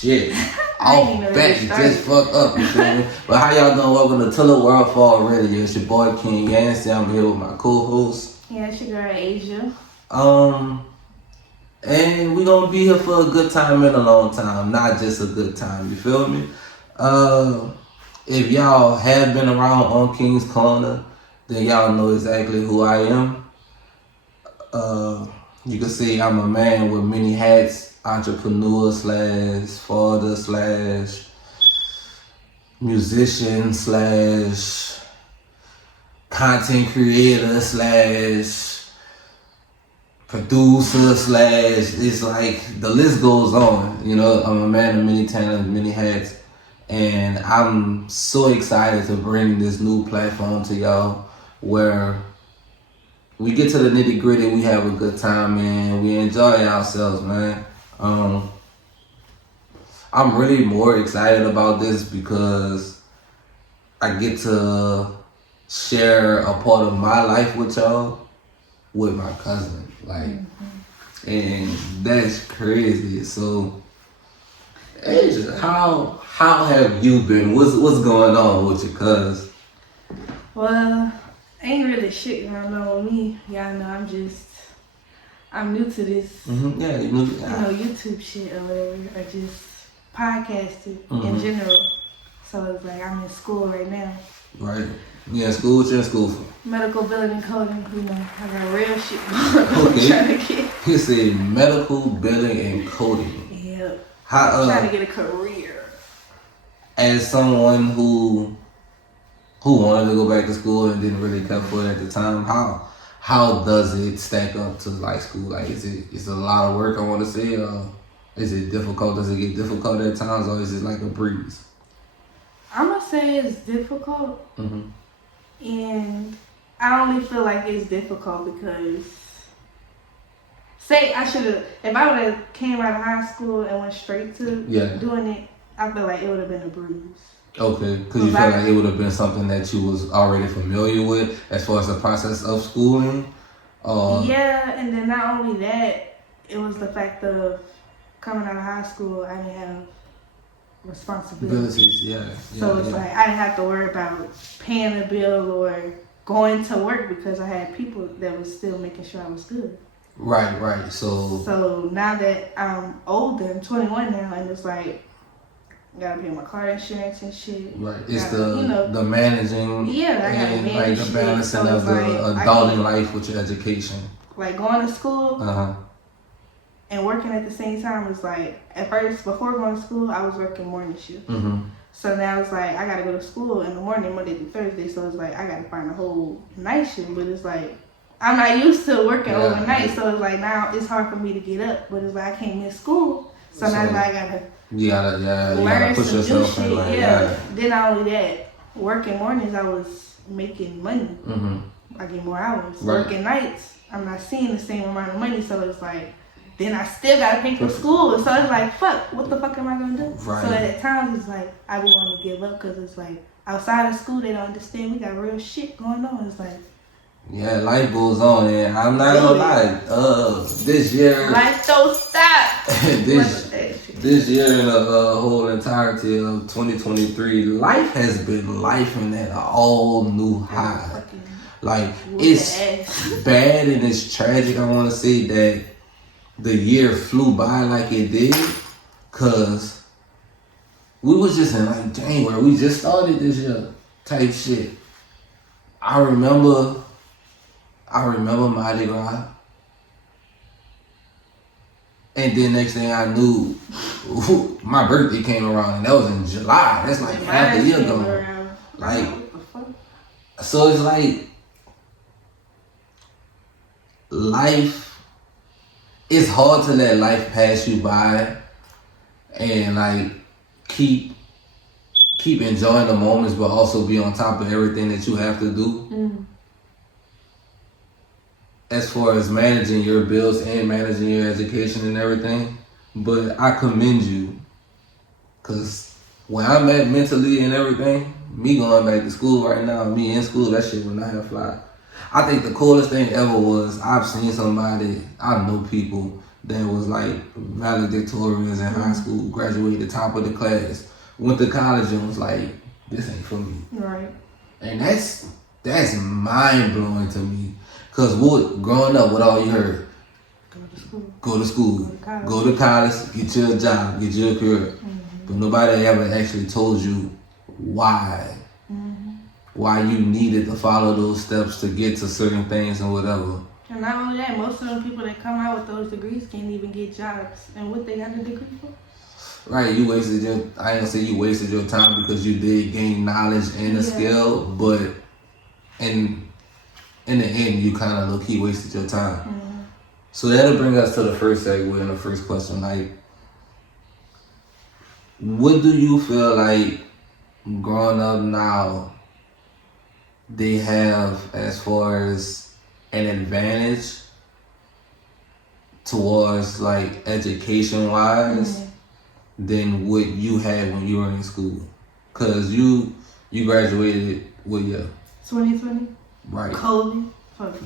shit. Off back, just fucked up, you feel me? But how y'all doing? Welcome to Till the World Fall Radio. It's your boy King Yancey. I'm here with my co-host. Yeah, it's your girl Asia. And we gonna be here for a good time and a long time, not just a good time, you feel me? If y'all have been around on King's Corner, then y'all know exactly who I am. You can see I'm a man with many hats, entrepreneur / father / musician / content creator / producer / it's like the list goes on. You know, I'm a man of many talents, many hats, and I'm so excited to bring this new platform to y'all where we get to the nitty gritty, we have a good time, man. We enjoy ourselves, man. I'm really more excited about this because I get to share a part of my life with y'all with my cousin, and that's crazy. So, Asia, how have you been? What's going on with your cousin? Well, ain't really shit going on with me. Y'all know I'm new to this. Mm-hmm. Yeah, you know, YouTube shit or whatever, or just podcasting in general. So it's like I'm in school right now. Right. Yeah, in school. What you in school for? Medical billing and coding. You know, I got real shit going on. Okay. Trying to get. You said medical billing and coding. Yeah. How? Trying to get a career. As someone who wanted to go back to school and didn't really care for it at the time, how does it stack up to like school? Like, is it a lot of work? I want to say, is it difficult? Does it get difficult at times, or is it like a breeze? I'm gonna say it's difficult, and I only feel like it's difficult because, say I should have, if I would have came out of high school and went straight to doing it, I feel like it would have been a breeze. Okay, because you feel like it would have been something that you was already familiar with as far as the process of schooling? Yeah, and then not only that, it was the fact of coming out of high school, I didn't have responsibilities. So it's like I didn't have to worry about paying a bill or going to work because I had people that was still making sure I was good. Right. So now that I'm older, I'm 21 now, and it's like, gotta pay my car insurance and shit. Right. It's the managing. Yeah, I gotta manage like the balancing of the adulting life with your education. Like going to school and working at the same time was like, at first, before going to school, I was working morning shift. So now it's like, I gotta go to school in the morning, Monday through Thursday. So it's like, I gotta find a whole night shift. But it's like, I'm not used to working overnight. So it's like, now it's hard for me to get up. But it's like, I can't miss school. So now it's like, I gotta. You gotta push yourself in. Then not only that, working mornings I was making money. I get more hours. Right. Working nights, I'm not seeing the same amount of money. So it's like, then I still gotta pay for school. So it's like, fuck, what the fuck am I gonna do? Right. So at times it's like, I be wanting to give up because it's like, outside of school they don't understand we got real shit going on. It's like, yeah, life goes on, and I'm not gonna lie. This year, life don't stop. this year in the whole entirety of 2023, life has been life in at an all new high. Like, it's bad and it's tragic. I want to say that the year flew by like it did, cause we was just in like January. We just started this year type shit. I remember Mardi Gras. And then next thing I knew, my birthday came around, and that was in July. That's like half a year ago. Like, so it's like life. It's hard to let life pass you by, and like keep enjoying the moments, but also be on top of everything that you have to do. As far as managing your bills and managing your education and everything. But I commend you, because when I'm at mentally and everything, me going back to school right now, me in school, that shit will not have fly. I think the coolest thing ever was I've seen somebody, I know people that was like valedictorians in high school, graduated top of the class, went to college and was like, this ain't for me. Right. And that's mind blowing to me. Cause growing up, what all you heard? Go to school. Go to college. Get you a job. Get you a career. Mm-hmm. But nobody ever actually told you why. Mm-hmm. Why you needed to follow those steps to get to certain things and whatever. And not only that, most of the people that come out with those degrees can't even get jobs. And what they got the degree for? Right, I ain't gonna say you wasted your time because you did gain knowledge and a skill, but in the end, you kind of low-key wasted your time. Mm-hmm. So that'll bring us to the first segue and the first question. Like, what do you feel like growing up now they have as far as an advantage towards like education-wise than what you had when you were in school? Cause you graduated what year? 2020. Right. COVID.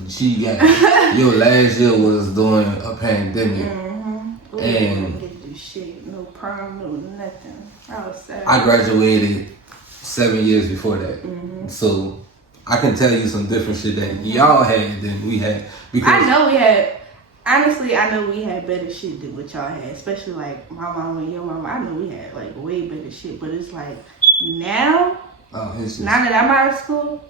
She got your last year was during a pandemic. Mm-hmm. Ooh, and I didn't get to do shit. No prom, no nothing. I was sad. I graduated 7 years before that. Mm-hmm. So I can tell you some different shit that y'all had than we had. Because I know we had. Honestly, I know we had better shit than what y'all had. Especially like my mama and your mama. I know we had like way better shit. But it's like now, now that I'm out of school,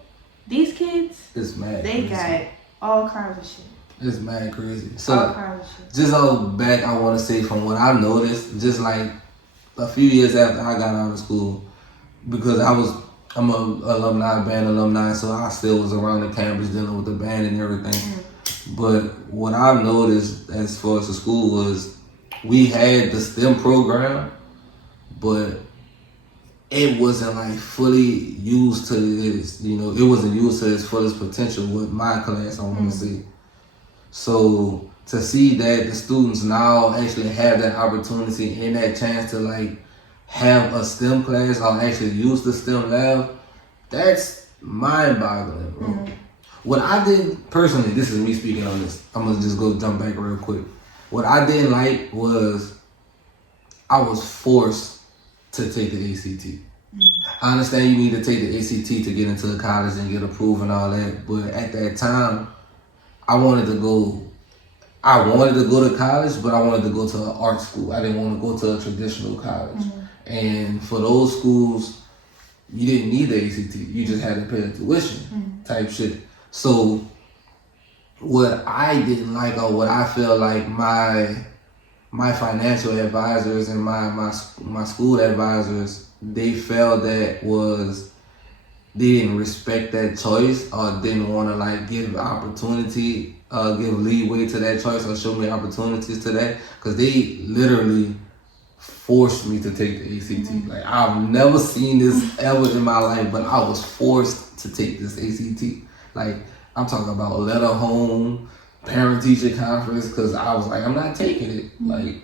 these kids, it's mad they crazy. Got all kinds of shit. It's mad crazy. So all kinds of shit. Just all back, I want to say from what I've noticed, just like a few years after I got out of school, because I'm a band alumni, so I still was around the campus dealing with the band and everything. Mm. But what I've noticed as far as the school was, we had the STEM program, but it wasn't like fully used to its, it wasn't used to its fullest potential with my class, I want to say. So to see that the students now actually have that opportunity and that chance to like have a STEM class or actually use the STEM lab, that's mind-boggling, bro. Mm-hmm. What I did personally, this is me speaking on this. I'm gonna just jump back real quick. What I didn't like was I was forced to take the ACT. I understand you need to take the ACT to get into college and get approved and all that, but at that time, I wanted to go to college, but I wanted to go to an art school. I didn't want to go to a traditional college. Mm-hmm. And for those schools, you didn't need the ACT. You just had to pay the tuition type shit. So what I didn't like, or what I feel like my financial advisors and my school advisors, they felt that was they didn't respect that choice or didn't want to like give opportunity, give leeway to that choice or show me opportunities to that, because they literally forced me to take the ACT. Mm-hmm. Like, I've never seen this ever in my life, but I was forced to take this ACT. Like, I'm talking about a letter home, parent-teacher conference, because I was like, I'm not taking it. Mm-hmm. Like,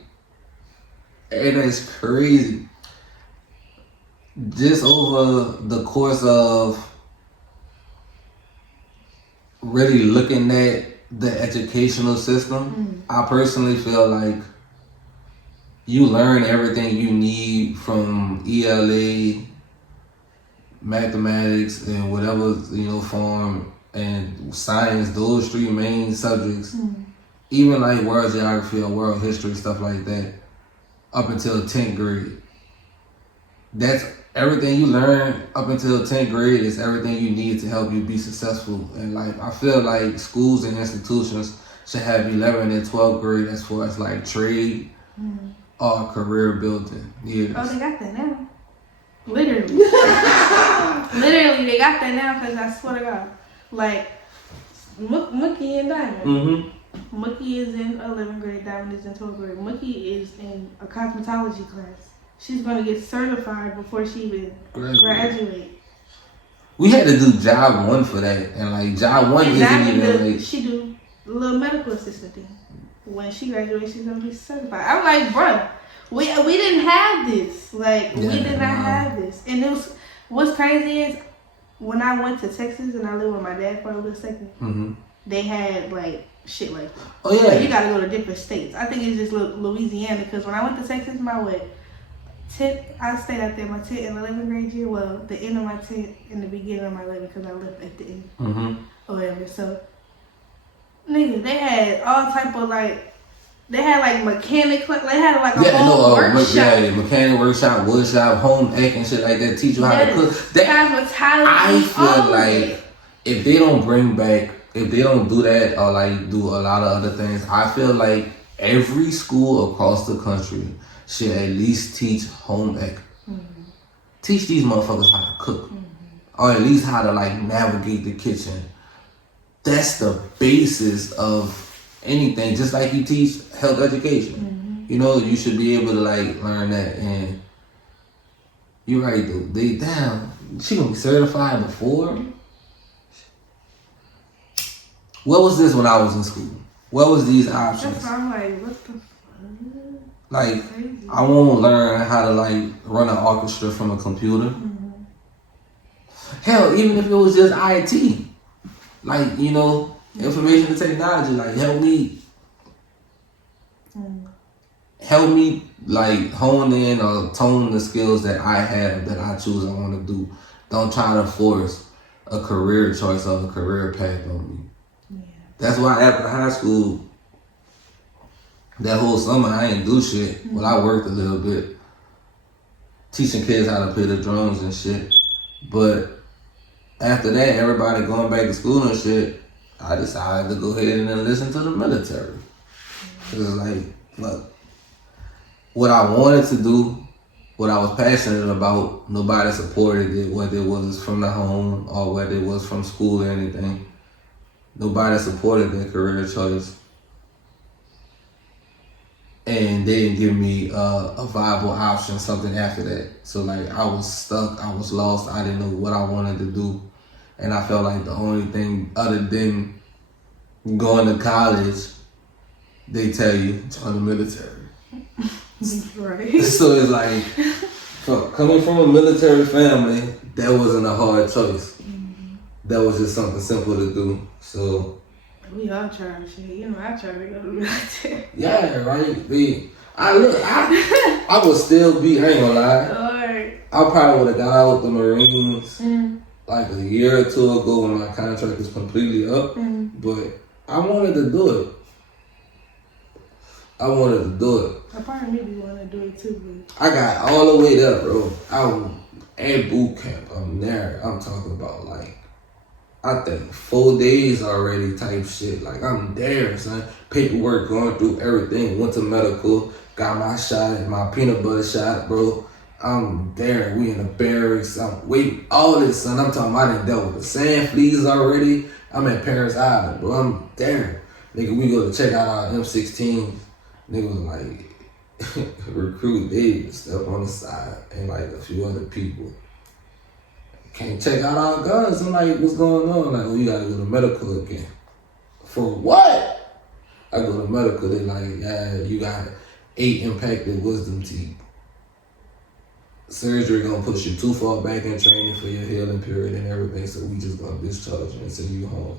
and it's crazy. Just over the course of really looking at the educational system, I personally feel like you learn everything you need from ELA, mathematics, and whatever, form, and science, those three main subjects, even like world geography or world history, stuff like that, up until 10th grade. That's everything you learn up until 10th grade is everything you need to help you be successful in life. I feel like schools and institutions should have 11th and 12th grade as far as like trade or career building. Yes. Oh, they got that now. Literally. Literally, they got that now, because I swear to God. Like, Mookie and Diamond. Mm-hmm. Mookie is in 11th grade, Diamond is in 12th grade. Mookie is in a cosmetology class. She's going to get certified before she even graduate. We had to do job 1 for that. And like job 1 isn't even like... She do the little medical assistant thing. When she graduates, she's going to be certified. I'm like, bruh, we didn't have this. Like, we did not have this. And it was, what's crazy is, when I went to Texas and I lived with my dad for a little second, they had like shit like that. Oh yeah. Like, you gotta go to different states. I think it's just Louisiana, because when I went to Texas, I stayed out there my 10th and 11th grade year. Well, the end of my 10th and the beginning of my 11th, because I left at the end or whatever. So, nigga, they had all type of like, they had like mechanic, they had like a whole workshop. Yeah, mechanic workshop, wood shop, home ec and shit like that. Teach you how to cook. I feel like if they don't bring back, if they don't do that or like do a lot of other things, I feel like every school across the country should at least teach home ec. Teach these motherfuckers how to cook. Or at least how to like navigate the kitchen. That's the basis of anything. Just like you teach health education. You know, you should be able to like learn that. And you're right though. She gonna be certified before? What was this when I was in school? What was these options? That's why I'm like, what the fuck? Like, I won't learn how to like run an orchestra from a computer. Hell, even if it was just IT, like, you know, information and technology, like help me like hone in or tone the skills that I have that I choose I want to do. Don't try to force a career choice or a career path on me. That's why after high school, that whole summer I ain't do shit. Well, I worked a little bit, teaching kids how to play the drums and shit. But after that, everybody going back to school and shit, I decided to go ahead and enlist to the military. Cause like, look, what I wanted to do, what I was passionate about, nobody supported it, whether it was from the home or whether it was from school or anything. Nobody supported that career choice. And they didn't give me a viable option, something after that. So like I was stuck, I was lost, I didn't know what I wanted to do. And I felt like the only thing other than going to college, they tell you, join the military. Right. So it's like, coming from a military family, that wasn't a hard choice. That was just something simple to do. So we all trying shit. You know, I try to go to the military. Yeah, right. I would still be, I ain't gonna lie. Alright. I probably would have got out the Marines like a year or two ago when my contract was completely up. But I wanted to do it. I probably maybe want to do it too, but I got all the way there, bro. I was at boot camp. I'm there. I'm talking about like, I think 4 days already type shit. Like, I'm there, son. Paperwork, going through everything. Went to medical, got my shot, my peanut butter shot, bro. I'm there. We in the barracks. I'm waiting. All this, son. I'm talking about I done dealt with the sand fleas already. I'm at Paris Island, bro. I'm there. Nigga, we go to check out our M16. Nigga was like, recruit Dave, step on the side, and like a few other people. Can't check out our guns. I'm like, what's going on? Like, oh, you gotta go to medical again. For what? I go to medical. They're like, yeah, you got 8 impacted wisdom teeth. Surgery gonna push you too far back in training for your healing period and everything, so we just gonna discharge you and send you home.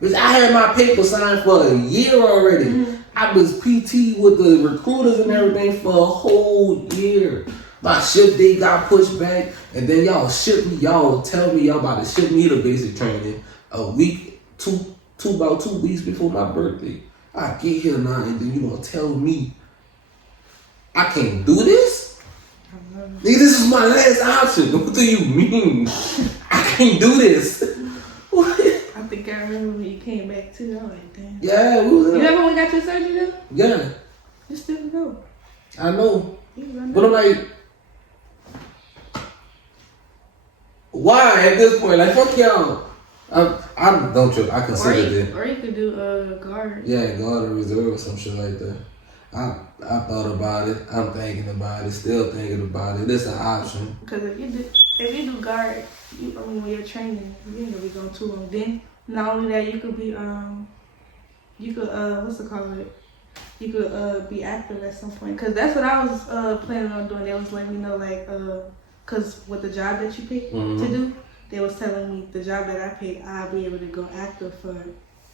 Bitch, I had my paper signed for a year already. I was PT with the recruiters and everything for a whole year. My ship date got pushed back, and then y'all tell me y'all about to ship me to basic training a week, about 2 weeks before my birthday. I get here now, and then you gonna tell me I can't do this? Nigga, this is my last option. What do you mean? I can't do this. What? I think I remember when you came back too. I was like, damn. Yeah, we was. You remember when we got your surgery then? Yeah. You still go. I know. But I'm like, why at this point? Like, fuck y'all. I don't trip. I consider it. Or you could do guard. Yeah, guard or reserve or some shit like that. I thought about it. I'm thinking about it. Still thinking about it. It's an option. Because if you do guard, when you're training, you ain't gonna be going too long. Then not only that, you could be what's it called? You could be active at some point. Because that's what I was planning on doing. They was letting me know, like, because with the job that you pick to do, they was telling me the job that I picked, I'll be able to go active for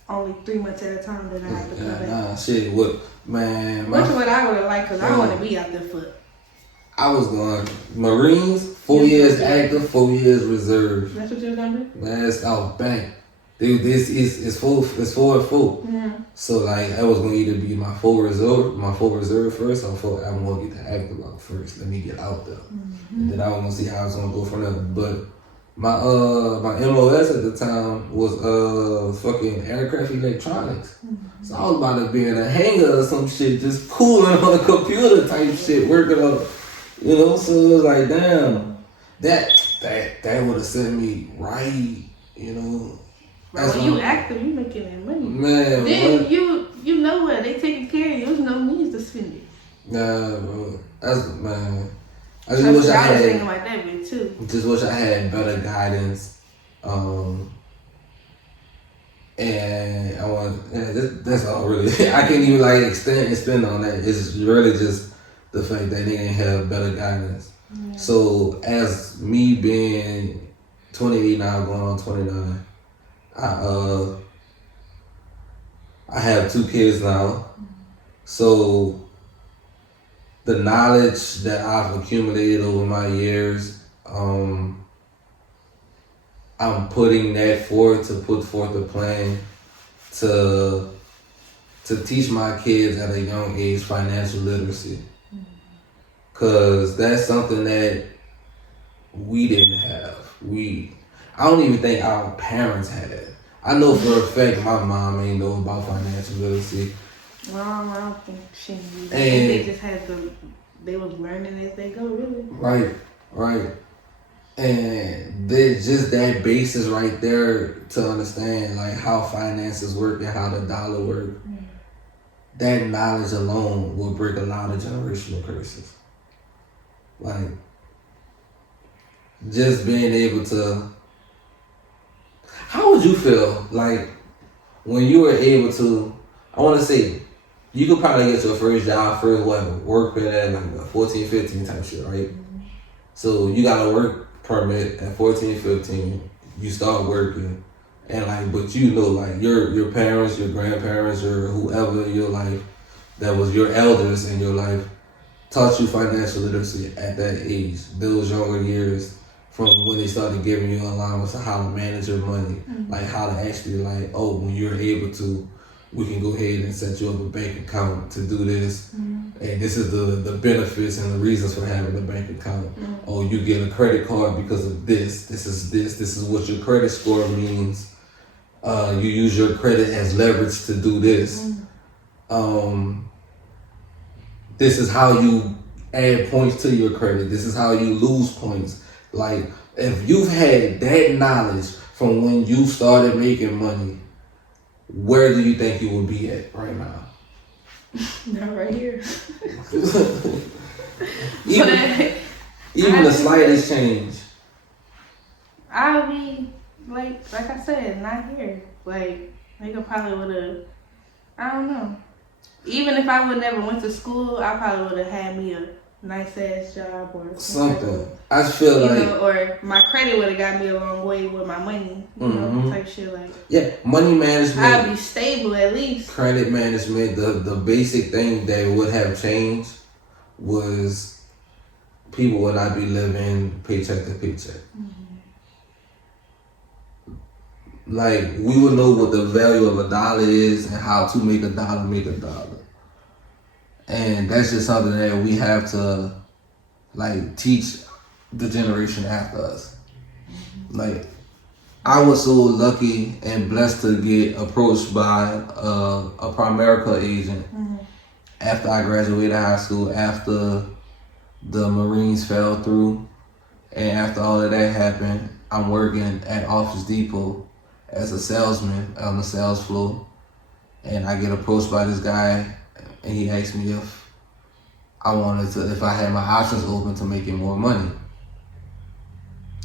only 3 months at a time. Then I have to come back. Nah, shit. What, man? Which one I would have liked, because I want to be out there for. I was going Marines, 4 years active, 4 years reserve. That's what you was gonna do? Last out back. This is full. It's 4 and 4. Mm-hmm. So like I was gonna either be my full reserve first, or I'm gonna get the active out first. Let me get out there, and then I was gonna see how it's gonna go from there. But my MOS at the time was fucking aircraft electronics. Mm-hmm. So I was about to be in a hangar or some shit, just cooling on a computer type shit, working up. You know, so it was like, damn, that would have sent me right. You know. Right, when you active, you making that money. Man, then what? you know what? They taking care of you. There's no means to spend it. Nah, bro. Man. I just wish I had. Was thinking like that bit too. Just wish I had better guidance. And I want. That's all really. I can't even like extend on that. It's really just the fact that they didn't have better guidance. Yeah. So as me being 28 now, going on 29. I have 2 kids now, so the knowledge that I've accumulated over my years, I'm putting that forward to put forth a plan to teach my kids at a young age financial literacy, cause that's something that we didn't have. I don't even think our parents had it. I know for a fact my mom ain't know about financial literacy. Well, I don't think she knew. They just had they was learning as they go, really. Right. And there's just that basis right there to understand like how finances work and how the dollar work. Mm. That knowledge alone will break a lot of generational curses. Like, just being able to. How would you feel like when you were able to? I want to say you could probably get your first job, work permit at like 14, 15 type shit, right? Mm-hmm. So you got a work permit at 14, 15. You start working, and like, but you know, like your parents, your grandparents, or whoever in your life that was your elders in your life taught you financial literacy at that age, those younger years. From when they started giving you allowance on how to manage your money, like how to actually like, oh, when you're able to, we can go ahead and set you up a bank account to do this, and this is the benefits and the reasons for having a bank account. Oh, you get a credit card because of this. This is what your credit score means. You use your credit as leverage to do this. This is how you add points to your credit. This is how you lose points. Like, if you've had that knowledge from when you started making money, where do you think you would be at right now? Not right here. even the slightest change. I'll be, like I said, not here. Like, nigga probably would have, I don't know. Even if I would never went to school, I probably would have had me a nice ass job or something. I feel like, or my credit would have got me a long way with my money, you know, type shit like. Yeah, money management. I'd be stable at least. Credit management. The basic thing that would have changed was people would not be living paycheck to paycheck. Like, we would know what the value of $1 is and how to make $1 make $1. And that's just something that we have to, like, teach the generation after us. Like, I was so lucky and blessed to get approached by a Primerica agent after I graduated high school, after the Marines fell through, and after all of that happened. I'm working at Office Depot as a salesman on the sales floor, and I get approached by this guy, and he asked me if I had my options open to making more money.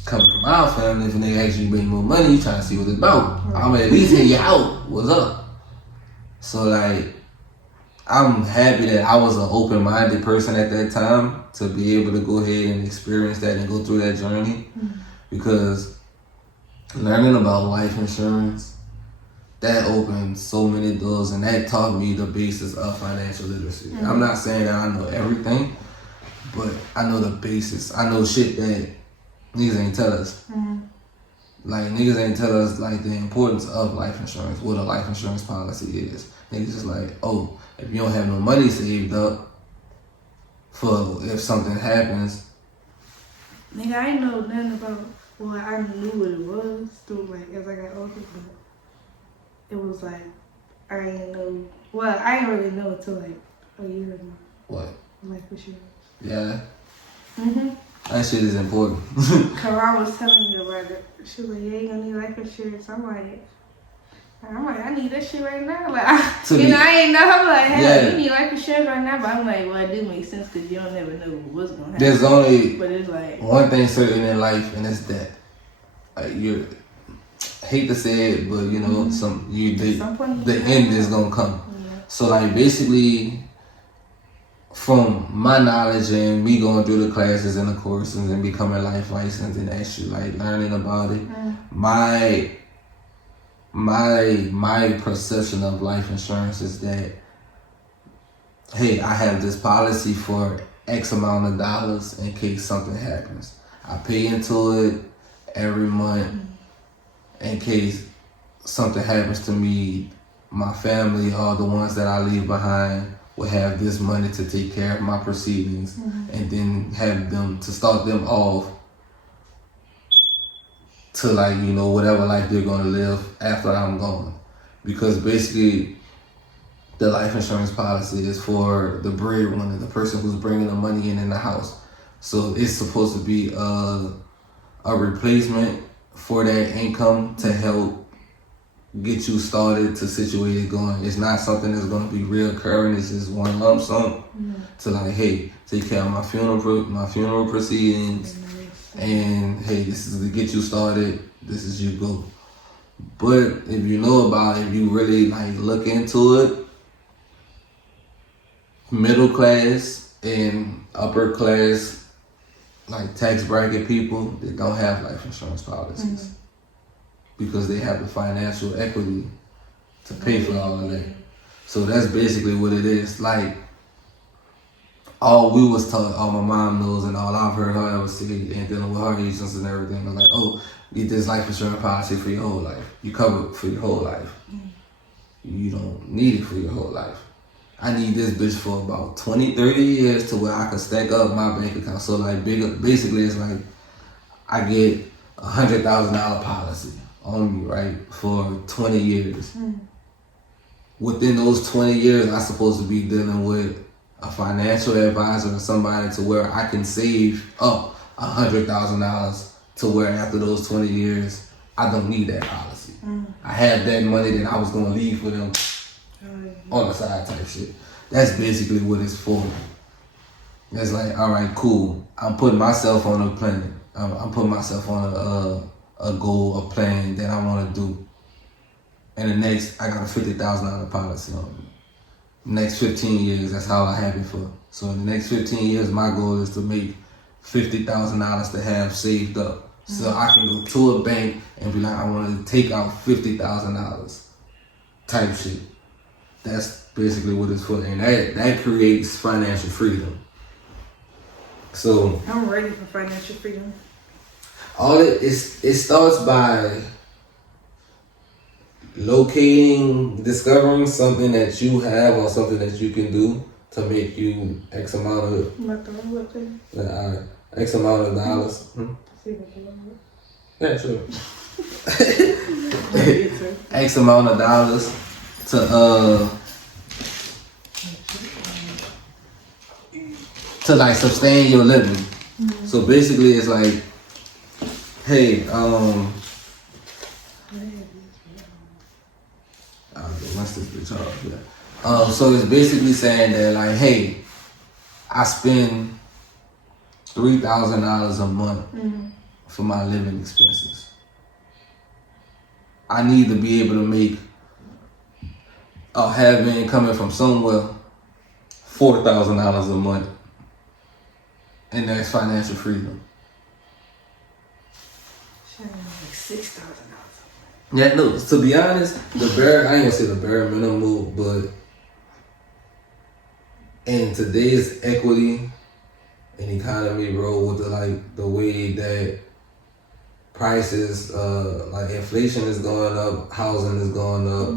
Coming from our family, if they actually make more money, you trying to see what it's about. I'm at least hear you out. What's up? So like, I'm happy that I was an open-minded person at that time to be able to go ahead and experience that and go through that journey, because learning about life insurance, that opened so many doors, and that taught me the basis of financial literacy. Mm-hmm. I'm not saying that I know everything, but I know the basis. I know shit that niggas ain't tell us. Mm-hmm. Like, niggas ain't tell us, like, the importance of life insurance, what a life insurance policy is. Niggas just like, oh, if you don't have no money saved up for if something happens. Nigga, I ain't know nothing about, well, I knew what it was through, like, as I got older, but it was like, I didn't know, well, I didn't really know until, like, a year ago. What? Life insurance. Yeah? Mm-hmm. That shit is important. Karan was telling me about it. She was like, yeah, you gonna need life insurance. I'm like, I need that shit right now. Like, I ain't know. I'm like, hey, you need life insurance right now. But I'm like, well, it do make sense because you don't never know what's gonna happen. There's only but it's like one thing certain in life, and it's that. Like, hate to say it, but you know, the end is gonna come. Yeah. So like, basically, from my knowledge and me going through the classes and the courses and becoming life licensed and actually like learning about it, my perception of life insurance is that, hey, I have this policy for X amount of dollars in case something happens. I pay into it every month in case something happens to me. My family or the ones that I leave behind will have this money to take care of my proceedings, and then have them to start them off to, like, you know, whatever life they're gonna live after I'm gone. Because basically the life insurance policy is for the breadwinner, the person who's bringing the money in the house. So it's supposed to be a replacement for that income to help get you started, to situate it going. It's not something that's going to be reoccurring. It's just one lump sum to, like, hey, take care of my funeral proceedings, and hey, this is to get you started. This is you go. But if you know about it, if you really like look into it, middle class and upper class, like tax bracket people, they don't have life insurance policies. Because they have the financial equity to pay for all of that. So that's basically what it is. Like, all we was taught, all my mom knows and all I've heard her ever say, and dealing with her agents and everything, they're like, oh, get this life insurance policy for your whole life. You cover it for your whole life. You don't need it for your whole life. I need this bitch for about 20, 30 years to where I can stack up my bank account. So like, basically it's like, I get $100,000 policy on me, right, for 20 years. Within those 20 years, I'm supposed to be dealing with a financial advisor or somebody to where I can save up $100,000 to where after those 20 years, I don't need that policy. I have that money that I was going to leave for them on the side type shit. That's basically what it's for. It's like, all right, cool. I'm putting myself on a plan. I'm putting myself on a goal, a plan that I want to do. And the next, I got a $50,000 policy on me. Next 15 years, that's how I have it for. So in the next 15 years, my goal is to make $50,000 to have saved up. So I can go to a bank and be like, I want to take out $50,000 type shit. That's basically what it's for. And that creates financial freedom. So I'm ready for financial freedom. It starts by discovering something that you have or something that you can do to make you X amount of X amount of dollars. Yeah, sure. X amount of dollars to like sustain your living. So basically it's like, hey, once this bitch off, yeah. So it's basically saying that, like, hey, I spend $3,000 a month for my living expenses. I need to be able to make or have income from somewhere $4,000 a month, and that's financial freedom. $6,000. Yeah, no. To be honest, I ain't gonna say the bare minimum, but in today's equity and economy, bro, with the way that prices, like inflation is going up, housing is going up,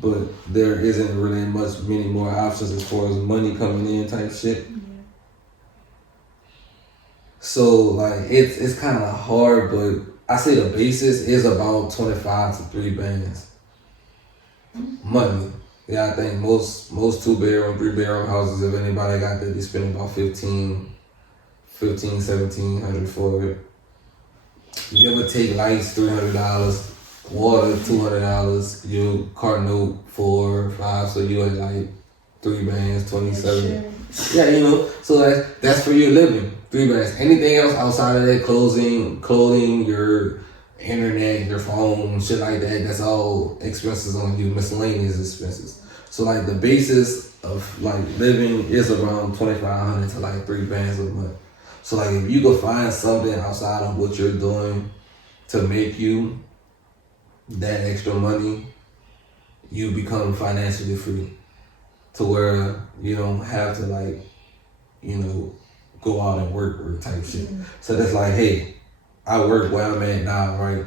but there isn't really many more options as far as money coming in type shit. So like it's kind of hard, but I say the basis is about 25 to 3 bands money. Yeah, I think most 2-bedroom, 3-bedroom houses, if anybody got that, they spend about $1,700 for it. Give or take lights $300, water $200, your car note $4 or $5, so you at like 3 bands, 27. Yeah, you know, so that's for your living. 3 bands. Anything else outside of that, clothing, your internet, your phone, shit like that, that's all expenses on you, miscellaneous expenses. So like the basis of like living is around 2,500 to like 3 bands a month. So like if you could find something outside of what you're doing to make you that extra money, you become financially free to where you don't have to like, you know, go out and work type shit. So that's like, hey, I work where I'm at now, right?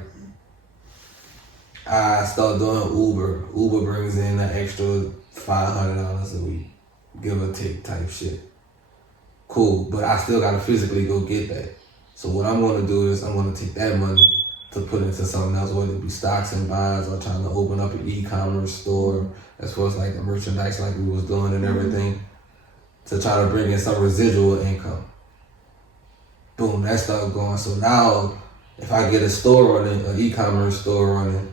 I start doing Uber. Uber brings in an extra $500 a week, give or take type shit. Cool, but I still gotta physically go get that. So what I'm gonna do is I'm gonna take that money to put into something else, whether it be stocks and buys or trying to open up an e-commerce store as far as like the merchandise like we was doing and everything, to try to bring in some residual income. Boom, that started going. So now if I get a store on it, an e-commerce store on it,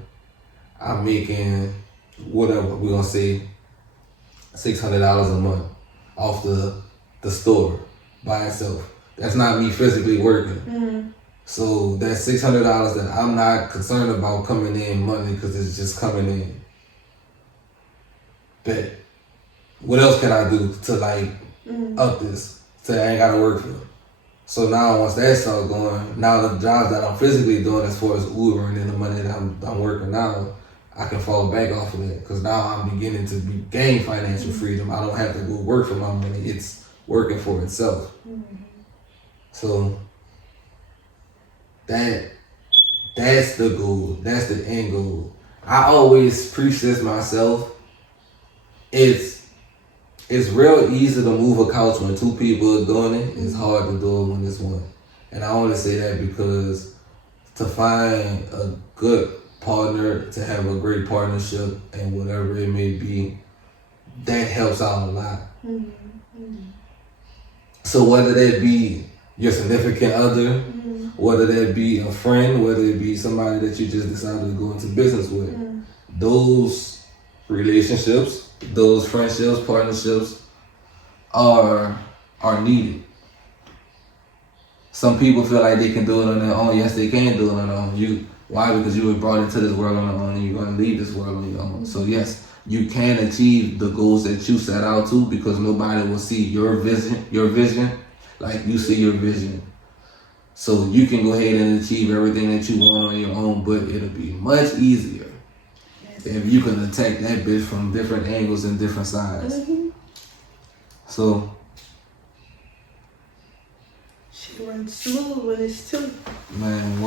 I'm making whatever, we're gonna say $600 a month off the store by itself. That's not me physically working. So that's $600 that I'm not concerned about coming in money because it's just coming in. But what else can I do to like up this so I ain't gotta work for it? So now once that starts going, now the jobs that I'm physically doing as far as Uber and then the money that I'm working now, I can fall back off of that because now I'm beginning to gain financial freedom. I don't have to go work for my money. It's working for itself. So that's the goal. That's the end goal. I always preach this myself. It's real easy to move a couch when 2 people are doing it. It's hard to do it when it's one. And I only say that because to find a good partner, to have a great partnership and whatever it may be, that helps out a lot. So whether that be your significant other, whether that be a friend, whether it be somebody that you just decided to go into business with, those relationships, those friendships, partnerships are needed. Some people feel like they can do it on their own. Yes, they can do it on their own. Why? Because you were brought into this world on your own and you're going to leave this world on your own. So yes, you can achieve the goals that you set out to because nobody will see your vision like you see your vision. So you can go ahead and achieve everything that you want on your own, but it'll be much easier if you can attack that bitch from different angles and different sides. So she runs smooth when it's 2. Man,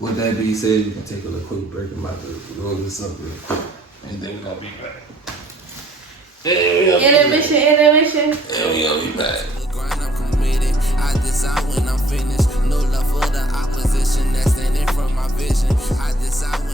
with that being said, you can take a little quick break. I'm about to roll this up real quick. And then we're gonna be back. Intermission. And we gonna be back. I decide when I'm finished. No love for the opposition that's standing from my vision. I decide when